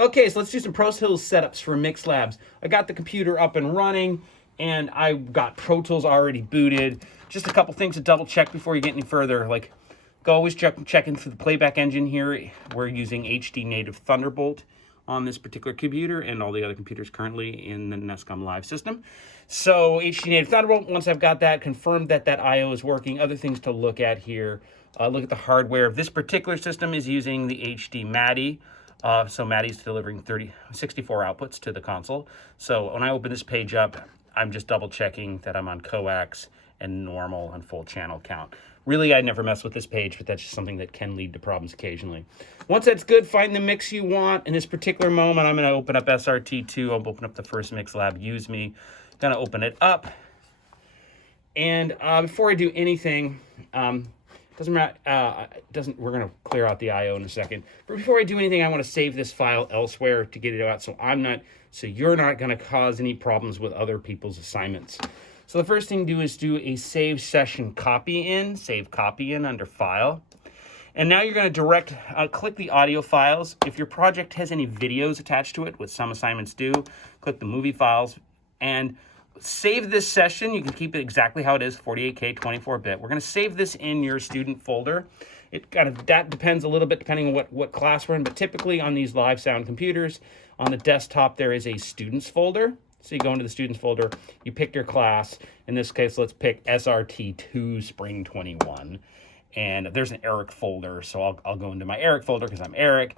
Okay, so let's do some Pro Tools setups for Mix Labs. I got the computer up and running, and I got Pro Tools already booted. Just a couple things to double check before you get any further. Like, go always check in for the playback engine here. We're using HD native Thunderbolt on this particular computer and all the other computers currently in the Nescom Live system. So HD native Thunderbolt, once I've got that, confirmed that that I/O is working. Other things to look at here. Look at the hardware. This particular system is using the HD MADI. So MADI's delivering 64 outputs to the console. So when I open this page up, I'm just double checking that I'm on coax and normal and full channel count. Really, I never mess with this page, but that's just something that can lead to problems occasionally. Once that's good, find the mix you want. In this particular moment, I'm going to open up SRT2. I'll open up the first Mix Lab, Use Me. Going to open it up. And before I do anything, doesn't matter. We're going to clear out the I/O in a second. But before I do anything, I want to save this file elsewhere to get it out, so you're not going to cause any problems with other people's assignments. So the first thing to do is do a save session copy in, save copy in under File. And now you're going to click the audio files. If your project has any videos attached to it, which some assignments do, click the movie files and save this session. You can keep it exactly how it is, 48K, 24-bit. We're going to save this in your student folder. That depends a little bit depending on what class we're in, but typically on these live sound computers, on the desktop, there is a students folder. So you go into the students folder, you pick your class. In this case, let's pick SRT2 Spring 21. And there's an Eric folder, so I'll go into my Eric folder because I'm Eric.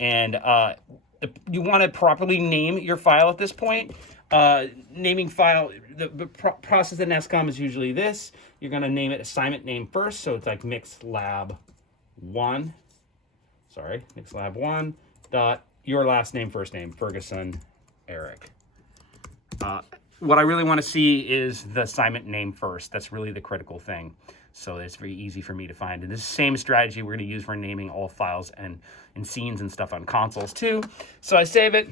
And you want to properly name your file at this point. Naming file, the process at Nescom is usually this. You're going to name it assignment name first, so it's like Mix Lab 1. Sorry, Mix Lab 1 dot your last name, first name, Ferguson, Eric. What I really want to see is the assignment name first. That's really the critical thing. So it's very easy for me to find. And this same strategy we're going to use for naming all files and scenes and stuff on consoles too. So I save it.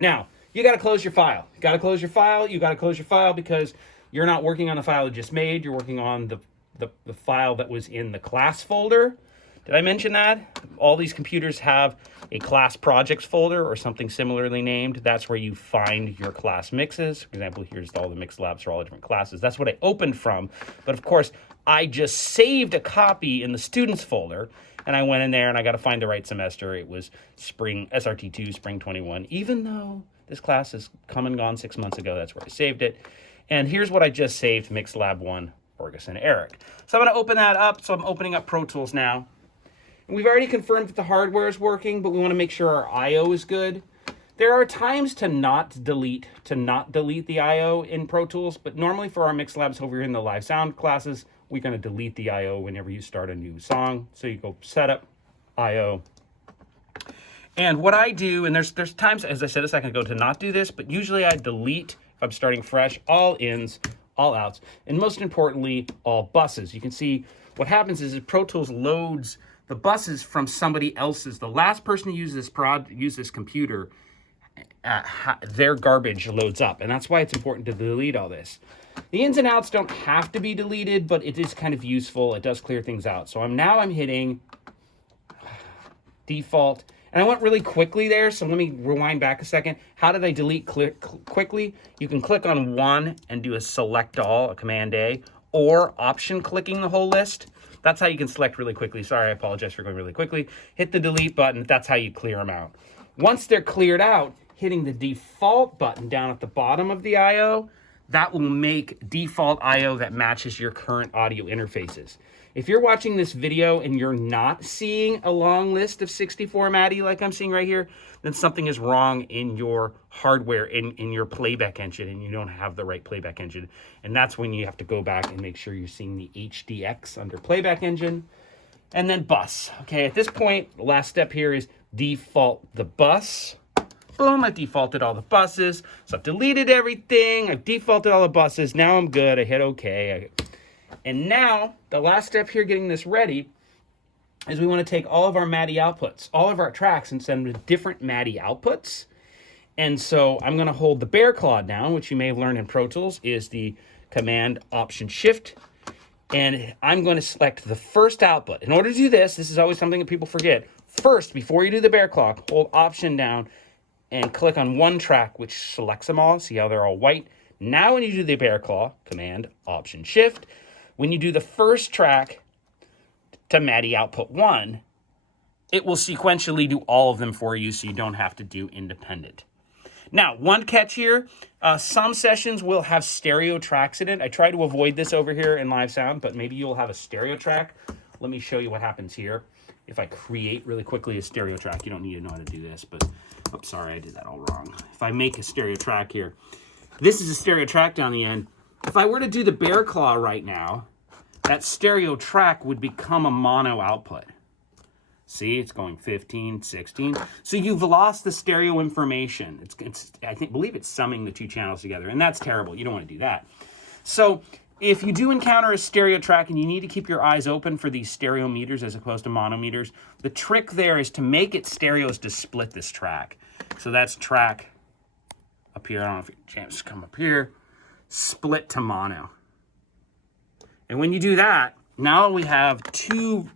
Now, you got to close your file. You got to close your file. You got to close your file because you're not working on the file you just made. You're working on the file that was in the class folder. Did I mention that? All these computers have a class projects folder or something similarly named. That's where you find your class mixes. For example, here's all the mix labs for all the different classes. That's what I opened from. But of course, I just saved a copy in the students folder, and I went in there and I got to find the right semester. It was SRT2 Spring 21, even though this class has come and gone 6 months ago. That's where I saved it. And here's what I just saved, Mix Lab 1, Ferguson, Eric. So I'm going to open that up. So I'm opening up Pro Tools now. We've already confirmed that the hardware is working, but we want to make sure our I/O is good. There are times to not delete the I/O in Pro Tools, but normally for our Mix Labs over here in the live sound classes, we're going to delete the I/O whenever you start a new song. So you go Setup, I/O. And what I do, and there's times, as I said a second ago, to not do this, but usually I delete, if I'm starting fresh, all ins, all outs, and most importantly, all buses. You can see what happens is Pro Tools loads the buses from somebody else's. The last person to use this computer, their garbage loads up, and that's why it's important to delete all this. The ins and outs don't have to be deleted, but it is kind of useful. It does clear things out. So I'm hitting default, and I went really quickly there, so let me rewind back a second. How did I delete quickly? You can click on one and do a select all, a Command A, or option clicking the whole list. That's how you can select really quickly. Sorry, I apologize for going really quickly. Hit the delete button. That's how you clear them out. Once they're cleared out, hitting the default button down at the bottom of the I/O, that will make default I/O that matches your current audio interfaces. If you're watching this video and you're not seeing a long list of 64 MADI like I'm seeing right here, then something is wrong in your hardware, in your playback engine, and you don't have the right playback engine. And that's when you have to go back and make sure you're seeing the HDX under playback engine. And then bus. Okay, at this point, the last step here is default the bus. Boom, I defaulted all the buses. So I've deleted everything. I've defaulted all the buses. Now I'm good. I hit OK. And now, the last step here getting this ready is we want to take all of our MADI outputs, all of our tracks, and send them to different MADI outputs. And so I'm going to hold the bear claw down, which you may have learned in Pro Tools is the Command Option Shift. And I'm going to select the first output. In order to do this, this is always something that people forget. First, before you do the bear claw, hold Option down and click on one track, which selects them all. See how they're all white? Now when you do the bear claw, Command, Option, Shift. When you do the first track to MIDI output 1, it will sequentially do all of them for you so you don't have to do independent. Now, one catch here, some sessions will have stereo tracks in it. I try to avoid this over here in live sound, but maybe you'll have a stereo track. Let me show you what happens here. If I create really quickly a stereo track, you don't need to know how to do this, but, oops, sorry, I did that all wrong. If I make a stereo track here, this is a stereo track down the end. If I were to do the bear claw right now, that stereo track would become a mono output. See, it's going 15, 16. So you've lost the stereo information. Believe it's summing the two channels together, and that's terrible. You don't want to do that. So if you do encounter a stereo track and you need to keep your eyes open for these stereo meters as opposed to mono meters, the trick there is to make it stereos to split this track. So that's track up here. I don't know if you can just come up here. Split to mono. And when you do that, now we have two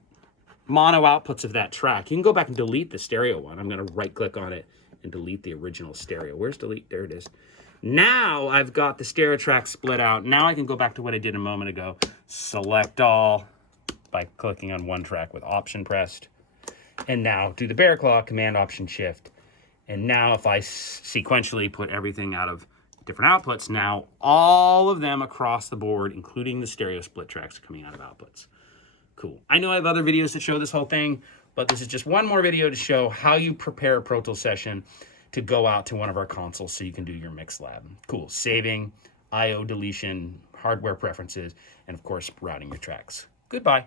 mono outputs of that track. You can go back and delete the stereo one. I'm going to right click on it and delete the original stereo. Where's delete? There it is. Now I've got the stereo track split out. Now I can go back to what I did a moment ago. Select all by clicking on one track with Option pressed. And now do the bear claw, Command, Option, Shift. And now if I sequentially put everything out of different outputs, now all of them across the board, including the stereo split tracks, are coming out of outputs. Cool. I know I have other videos that show this whole thing, but this is just one more video to show how you prepare a Pro Tools session to go out to one of our consoles so you can do your mix lab. Cool. Saving, I/O deletion, hardware preferences, and of course, routing your tracks. Goodbye.